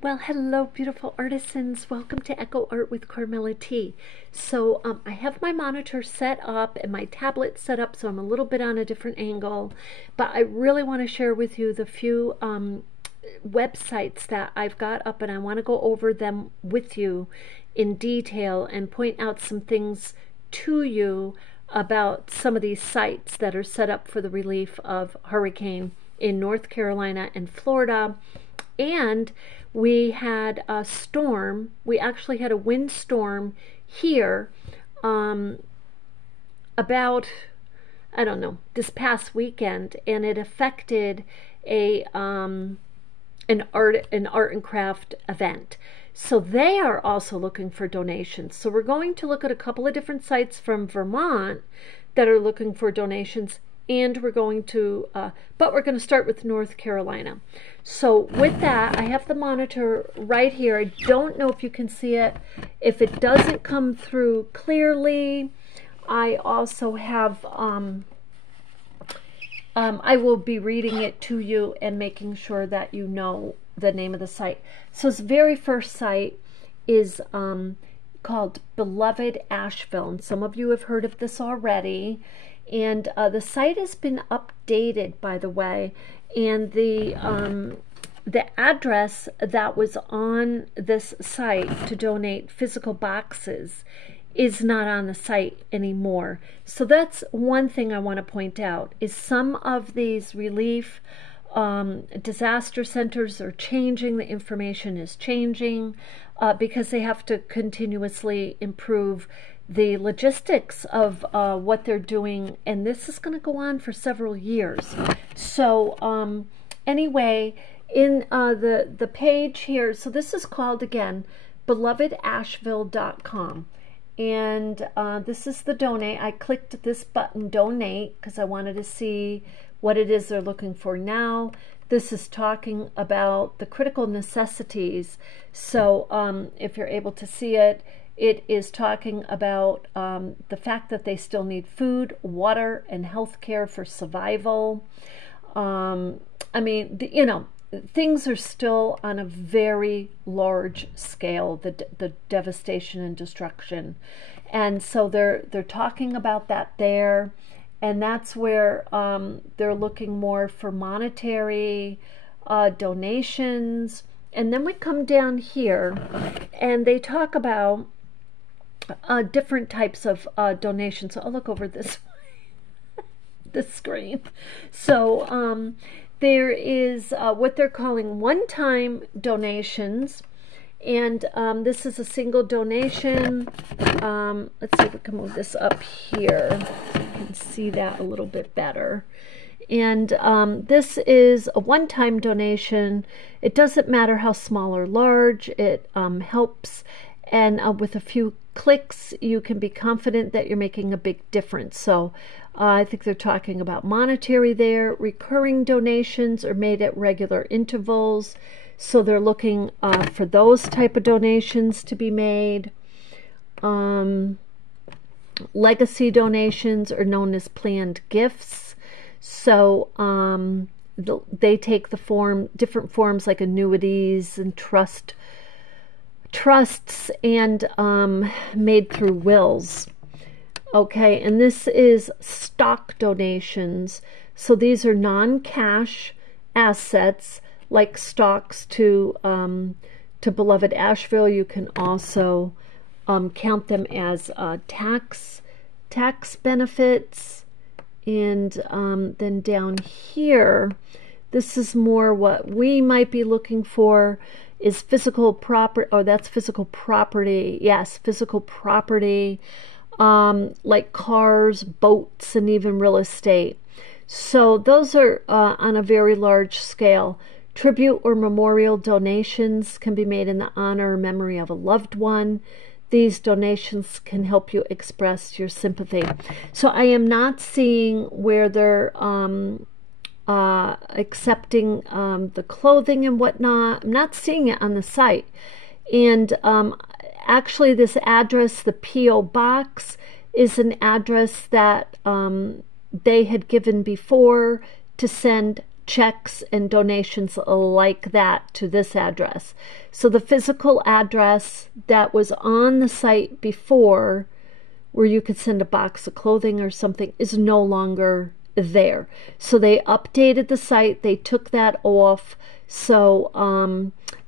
Well, hello, beautiful artisans. Welcome to Echo Art with Carmela T. So I have my monitor set up and my tablet set up, so I'm a little bit on a different angle. But I really want to share with you the few websites that I've got up, and I want to go over them with you in detail and point out some things to you about some of these sites that are set up for the relief of hurricane in North Carolina and Florida. And we had a storm. We actually had a windstorm here about, I don't know, this past weekend, and it affected a an art and craft event. So they are also looking for donations. So we're going to look at a couple of different sites from Vermont that are looking for donations, and we're going to but we're going to start with North Carolina. So with that, I have the monitor right here. I don't know if you can see it. If it doesn't come through clearly, I also have I will be reading it to you and making sure that you know the name of the site. So this very first site is called Beloved Asheville, and some of you have heard of this already. And the site has been updated, by the way, and the address that was on this site to donate physical boxes is not on the site anymore. So that's one thing I want to point out, is some of these relief disaster centers are changing. The information is changing because they have to continuously improve the logistics of what they're doing, and this is going to go on for several years. So anyway, in the page here, so this is called, again, belovedasheville.com, and this is the donate. I clicked this button, donate, because I wanted to see what it is they're looking for now. This is talking about the critical necessities. So if you're able to see it, it is talking about the fact that they still need food, water, and health care for survival. I mean, you know, things are still on a very large scale, the devastation and destruction. And so they're talking about that there. And that's where they're looking more for monetary donations. And then we come down here and they talk about different types of donations. So I'll look over this this screen. So there is what they're calling one-time donations, and this is a single donation. Let's see if we can move this up here so you can see that a little bit better. And this is a one-time donation. It doesn't matter how small or large. It helps, and with a few clicks, you can be confident that you're making a big difference. So I think they're talking about monetary there. Recurring donations are made at regular intervals. So they're looking for those type of donations to be made. Legacy donations are known as planned gifts. So they take the different forms like annuities and trusts and made through wills. Okay, and this is stock donations. So these are non-cash assets like stocks to Beloved Asheville. You can also count them as tax benefits. And then down here, this is more what we might be looking for, is physical property. Oh, that's physical property. Yes, physical property, like cars, boats, and even real estate. So those are on a very large scale. Tribute or memorial donations can be made in the honor or memory of a loved one. These donations can help you express your sympathy. So I am not seeing where they're accepting the clothing and whatnot. I'm not seeing it on the site. And actually this address, the P.O. Box, is an address that they had given before to send checks and donations like that to this address. So the physical address that was on the site before, where you could send a box of clothing or something, is no longer there. So they updated the site, they took that off. So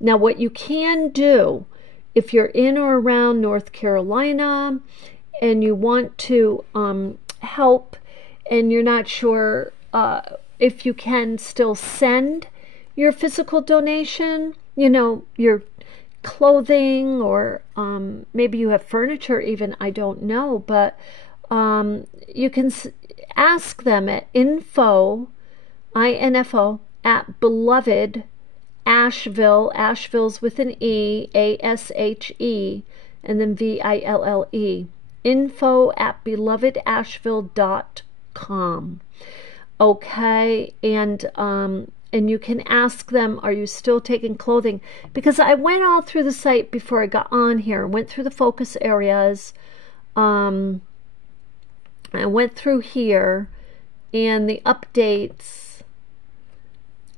now what you can do, if you're in or around North Carolina and you want to help and you're not sure if you can still send your physical donation, you know, your clothing, or maybe you have furniture even, I don't know, but you can ask them at info at beloved Asheville, Asheville's with an E, ASHE, and then VILLE, info at belovedasheville.com. Okay, and you can ask them, are you still taking clothing? Because I went all through the site before I got on here, went through the focus areas, I went through here, and the updates.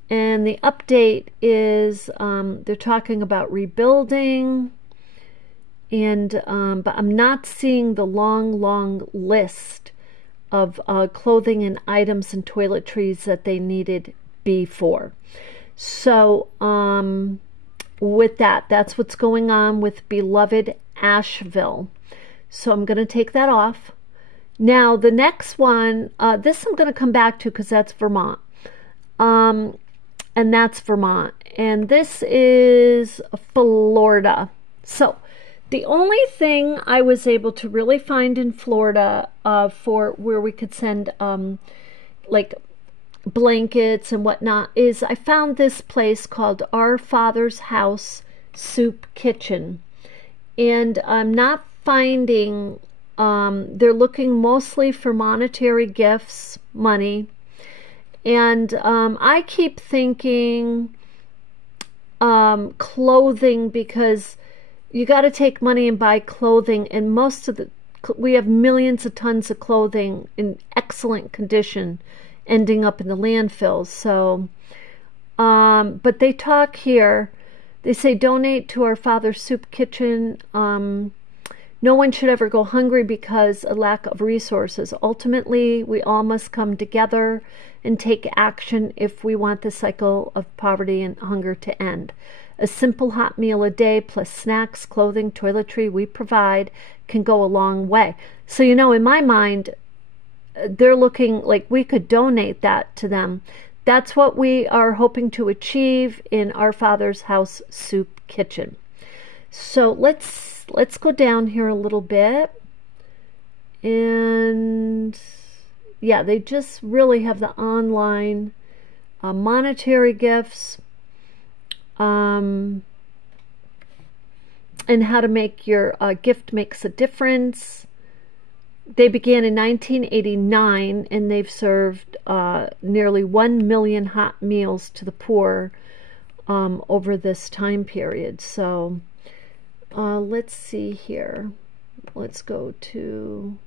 And the update is they're talking about rebuilding, and but I'm not seeing the long list of clothing and items and toiletries that they needed before. So with that, that's what's going on with Beloved Asheville. So I'm going to take that off. Now the next one, this I'm going to come back to because that's Vermont. And that's Vermont. And this is Florida. So the only thing I was able to really find in Florida for where we could send like blankets and whatnot is I found this place called Our Father's House Soup Kitchen. And I'm not finding, they're looking mostly for monetary gifts, money. And I keep thinking clothing, because you got to take money and buy clothing, and most of we have millions of tons of clothing in excellent condition ending up in the landfills. So but they talk here, they say donate to Our Father's Soup Kitchen. No one should ever go hungry because of lack of resources. Ultimately, we all must come together and take action if we want the cycle of poverty and hunger to end. A simple hot meal a day plus snacks, clothing, toiletry we provide can go a long way. So, you know, in my mind, they're looking like we could donate that to them. That's what we are hoping to achieve in Our Father's House Soup Kitchen. So let's go down here a little bit. And yeah, they just really have the online monetary gifts, and how to make your gift makes a difference. They began in 1989, and they've served nearly 1 million hot meals to the poor over this time period. So let's see here. Let's go to...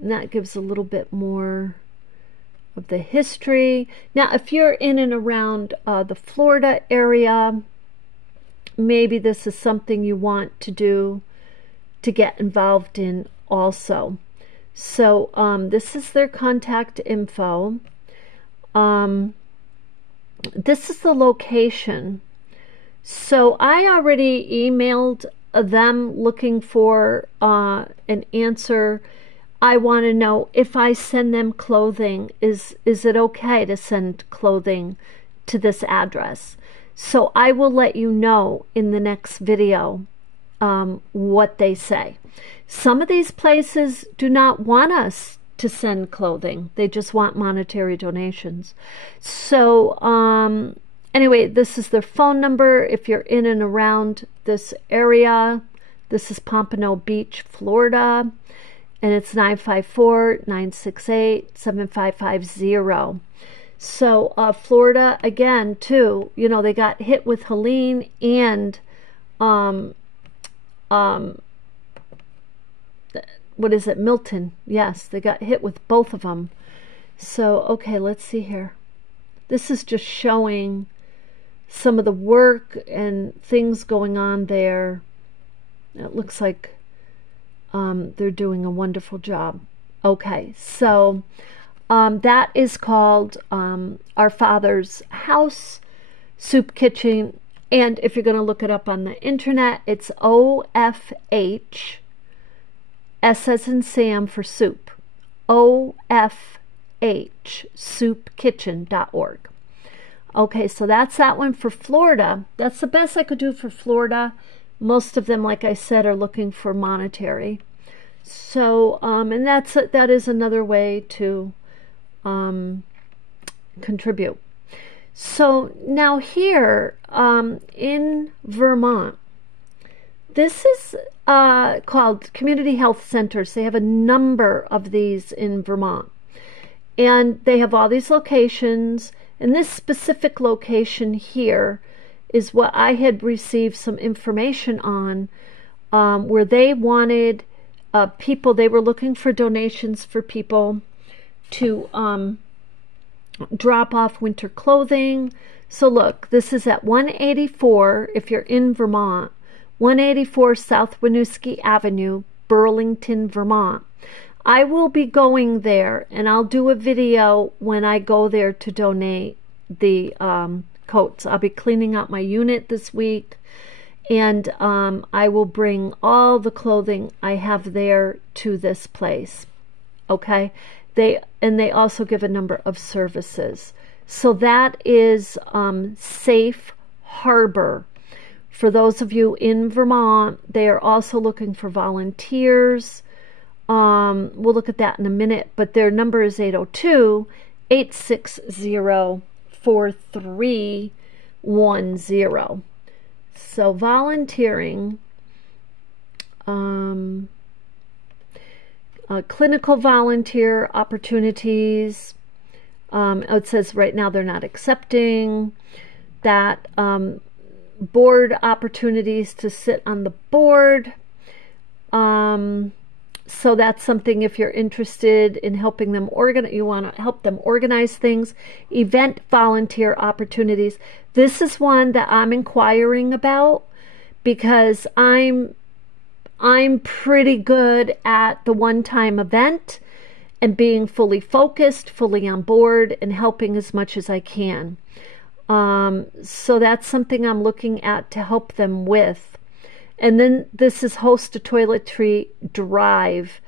And that gives a little bit more of the history. Now, if you're in and around the Florida area, maybe this is something you want to do to get involved in also. So this is their contact info. This is the location. So I already emailed them looking for an answer. I want to know if I send them clothing, is it okay to send clothing to this address? So I will let you know in the next video what they say. Some of these places do not want us to send clothing. They just want monetary donations. So anyway, this is their phone number if you're in and around this area. This is Pompano Beach, Florida. And it's 954-968-7550. So Florida, again, too, you know, they got hit with Helene and what is it, Milton. Yes, they got hit with both of them. So, okay, let's see here. This is just showing some of the work and things going on there. It looks like they're doing a wonderful job. Okay, so that is called Our Father's House Soup Kitchen. And if you're going to look it up on the internet, it's OFH, S as in Sam for soup, OFH, soupkitchen.org. Okay, so that's that one for Florida. That's the best I could do for Florida. Most of them, like I said, are looking for monetary. So, and that is another way to contribute. So now here in Vermont, this is called Community Health Centers. They have a number of these in Vermont. And they have all these locations. And this specific location here is what I had received some information on, where they wanted people, they were looking for donations for people to drop off winter clothing. So look, this is at 184, if you're in Vermont, 184 South Winooski Avenue, Burlington, Vermont. I will be going there, and I'll do a video when I go there to donate the coats. I'll be cleaning out my unit this week, and I will bring all the clothing I have there to this place. Okay? They also give a number of services. So that is Safe Harbor. For those of you in Vermont, they are also looking for volunteers. We'll look at that in a minute, but their number is 860-860-4310. So volunteering, clinical volunteer opportunities. It says right now they're not accepting that. Board opportunities to sit on the board. So that's something if you're interested in helping them organize, you want to help them organize things. Event volunteer opportunities. This is one that I'm inquiring about because I'm pretty good at the one-time event and being fully focused, fully on board, and helping as much as I can. So that's something I'm looking at to help them with. And then this is Host a Toiletry Drive.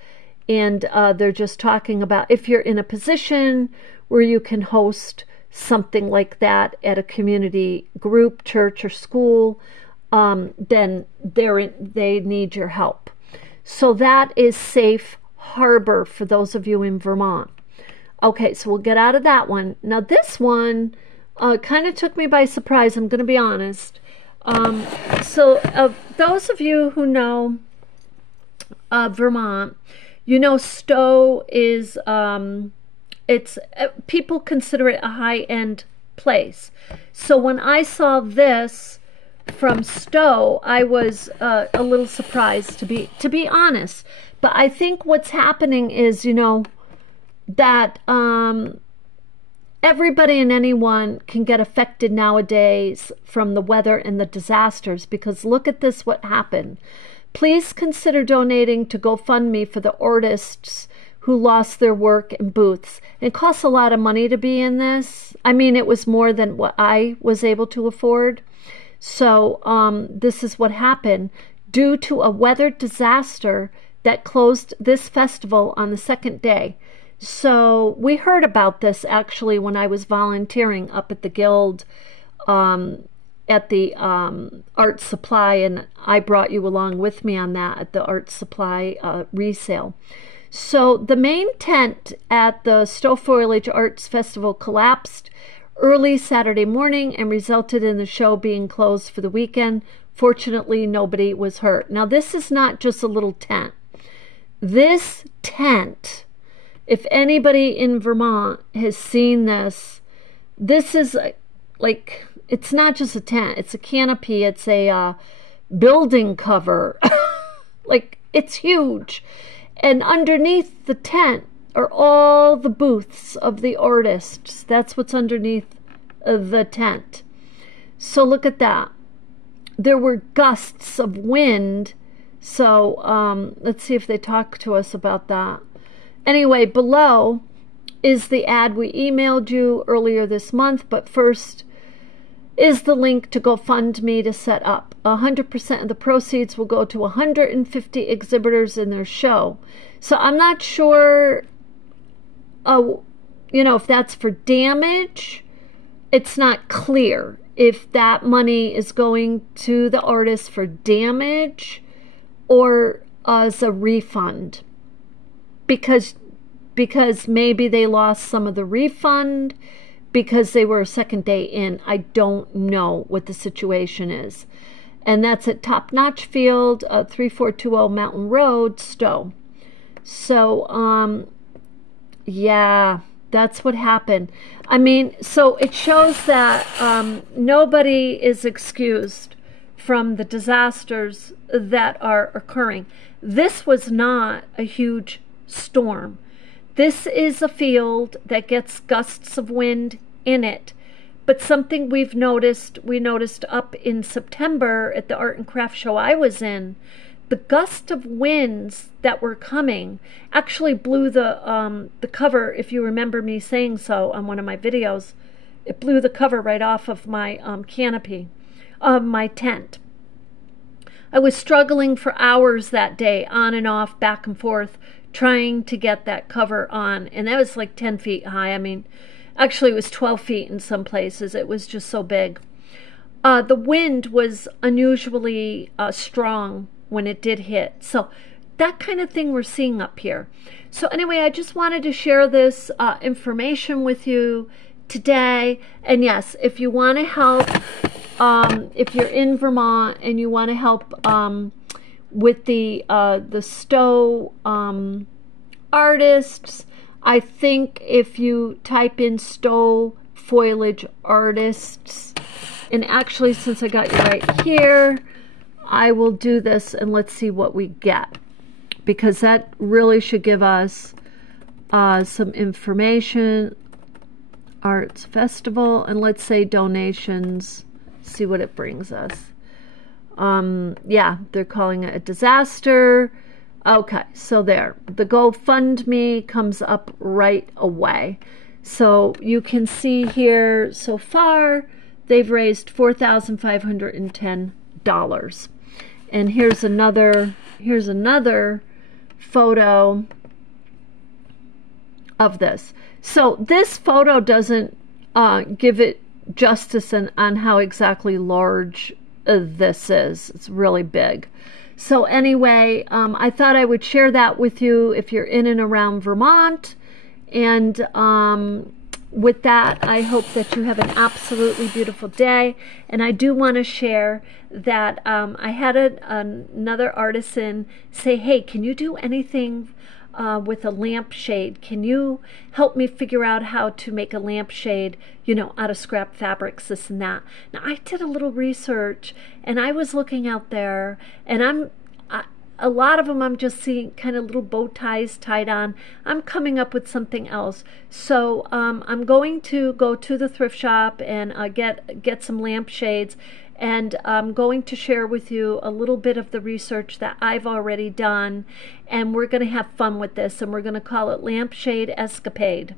And they're just talking about if you're in a position where you can host something like that at a community group, church, or school, then they need your help. So that is Safe Harbor for those of you in Vermont. Okay, so we'll get out of that one. Now this one kind of took me by surprise, I'm going to be honest. So those of you who know Vermont, you know Stowe is, people consider it a high-end place. So when I saw this from Stowe, I was a little surprised, to be honest. But I think what's happening is, you know, that everybody and anyone can get affected nowadays from the weather and the disasters, because look at this, what happened. Please consider donating to GoFundMe for the artists who lost their work and booths. It costs a lot of money to be in this. I mean, it was more than what I was able to afford. So this is what happened. Due to a weather disaster that closed this festival on the second day. So we heard about this actually when I was volunteering up at the Guild at the Art Supply, and I brought you along with me on that at the Art Supply resale. So the main tent at the Stowe Foliage Arts Festival collapsed early Saturday morning and resulted in the show being closed for the weekend. Fortunately, nobody was hurt. Now, this is not just a little tent. This tent, if anybody in Vermont has seen this, this is like, it's not just a tent, it's a canopy, it's a building cover. Like, it's huge. And underneath the tent are all the booths of the artists. That's what's underneath the tent. So look at that. There were gusts of wind. So let's see if they talk to us about that. Anyway, below is the ad we emailed you earlier this month, but first is the link to GoFundMe to set up. 100% of the proceeds will go to 150 exhibitors in their show. So I'm not sure, if that's for damage. It's not clear if that money is going to the artist for damage or as a refund. Because maybe they lost some of the refund because they were a second day in. I don't know what the situation is. And that's at Top Notch Field, 3420 Mountain Road, Stowe. So, yeah, that's what happened. I mean, so it shows that nobody is excused from the disasters that are occurring. This was not a huge storm. This is a field that gets gusts of wind in it. But something we noticed up in September at the Art and Craft Show I was in, the gust of winds that were coming actually blew the cover, if you remember me saying so on one of my videos. It blew the cover right off of my canopy, of my tent. I was struggling for hours that day, on and off, back and forth, trying to get that cover on. And that was like 10 feet high. I mean, actually it was 12 feet in some places. It was just so big. The wind was unusually strong when it did hit. So that kind of thing we're seeing up here. So anyway, I just wanted to share this information with you today. And yes, if you want to help, if you're in Vermont and you want to help with the Stowe artists, I think if you type in Stowe foliage artists, and actually since I got you right here, I will do this and let's see what we get, because that really should give us some information. Arts Festival, and let's say donations, see what it brings us. Yeah, they're calling it a disaster. Okay, so there, the GoFundMe comes up right away. So you can see here, so far, they've raised $4,510. And here's another photo of this. So this photo doesn't give it justice on how exactly large this is. It's really big. So anyway, I thought I would share that with you if you're in and around Vermont. And with that, I hope that you have an absolutely beautiful day. And I do want to share that I had another artisan say, hey, can you do anything with a lampshade? Can you help me figure out how to make a lampshade, out of scrap fabrics, this and that? Now, I did a little research, and I was looking out there, and a lot of them I'm just seeing kind of little bow ties tied on. I'm coming up with something else. So I'm going to go to the thrift shop and get some lampshades, and I'm going to share with you a little bit of the research that I've already done, and we're going to have fun with this, and we're going to call it Lampshade Escapade.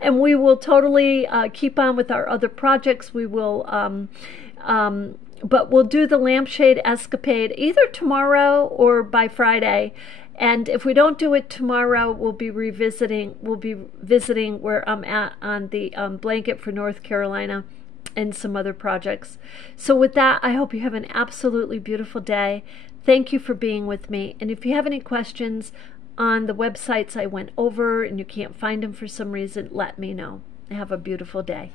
And we will totally keep on with our other projects. We will, but we'll do the Lampshade Escapade either tomorrow or by Friday. And if we don't do it tomorrow, we'll be visiting where I'm at on the blanket for North Carolina and some other projects. So with that, I hope you have an absolutely beautiful day. Thank you for being with me. And if you have any questions on the websites I went over and you can't find them for some reason, let me know. Have a beautiful day.